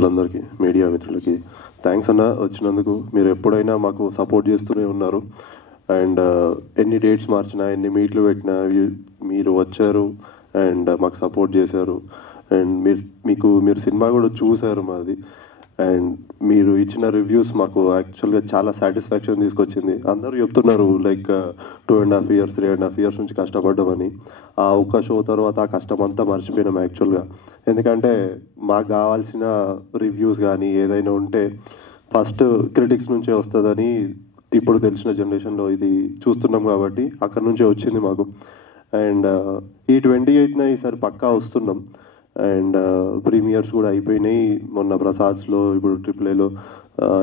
వాళ్ళందరికీ, మీడియా మిత్రులకి థ్యాంక్స్ అన్న వచ్చినందుకు. మీరు ఎప్పుడైనా మాకు సపోర్ట్ చేస్తూనే ఉన్నారు. అండ్ ఎన్ని డేట్స్ మార్చినా, ఎన్ని మీట్లు పెట్టినా మీరు వచ్చారు అండ్ మాకు సపోర్ట్ చేశారు. అండ్ మీరు సినిమా కూడా చూశారు మాది. అండ్ మీరు ఇచ్చిన రివ్యూస్ మాకు యాక్చువల్గా చాలా సాటిస్ఫాక్షన్ తీసుకొచ్చింది. అందరూ చెప్తున్నారు లైక్ 2.5 years 3.5 years నుంచి కష్టపడ్డామని. ఆ ఒక్క షో తర్వాత ఆ కష్టం అంతా మర్చిపోయినాం యాక్చువల్గా. ఎందుకంటే మాకు కావాల్సిన రివ్యూస్ కానీ ఏదైనా ఉంటే ఫస్ట్ క్రిటిక్స్ నుంచే వస్తుందని ఇప్పుడు తెలిసిన జనరేషన్లో ఇది చూస్తున్నాం కాబట్టి అక్కడ నుంచే వచ్చింది మాకు. అండ్ ఈ 28th ఈసారి పక్కా వస్తున్నాం. అండ్ ప్రీమియర్స్ కూడా అయిపోయినాయి మొన్న ప్రసాద్స్లో, ఇప్పుడు AAAలో.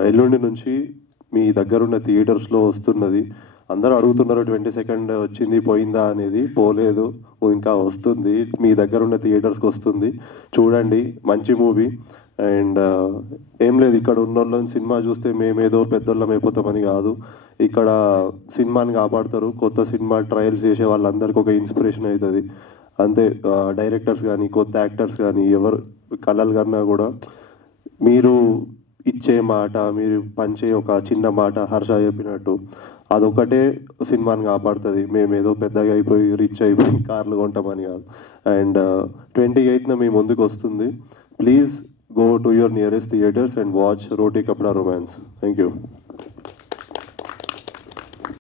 ఎల్లుండి నుంచి మీ దగ్గరున్న థియేటర్స్లో వస్తున్నది. అందరూ అడుగుతున్నారు 22nd వచ్చింది పోయిందా అనేది. పోలేదు, ఇంకా వస్తుంది, మీ దగ్గరున్న థియేటర్స్కి వస్తుంది. చూడండి, మంచి మూవీ. అండ్ ఏం లేదు, ఇక్కడ ఉన్న వాళ్ళని సినిమా చూస్తే మేమేదో పెద్దోళ్ళం అయిపోతామని కాదు. ఇక్కడ సినిమాని కాపాడుతారు. కొత్త సినిమా ట్రయల్స్ చేసే వాళ్ళందరికీ ఒక ఇన్స్పిరేషన్ అవుతుంది అంతే. డైరెక్టర్స్ కానీ కొత్త యాక్టర్స్ కానీ ఎవరు కళలు కన్నా కూడా మీరు ఇచ్చే మాట, మీరు పంచే ఒక చిన్న మాట, హర్ష చెప్పినట్టు అదొకటే సినిమాని కాపాడుతుంది. మేమేదో పెద్దగా అయిపోయి రిచ్ అయిపోయి కార్లు కొంటామని కాదు. అండ్ 28th మీ ముందుకు వస్తుంది. Please go to your nearest theaters and watch Roti Kapda Romance. Thank you.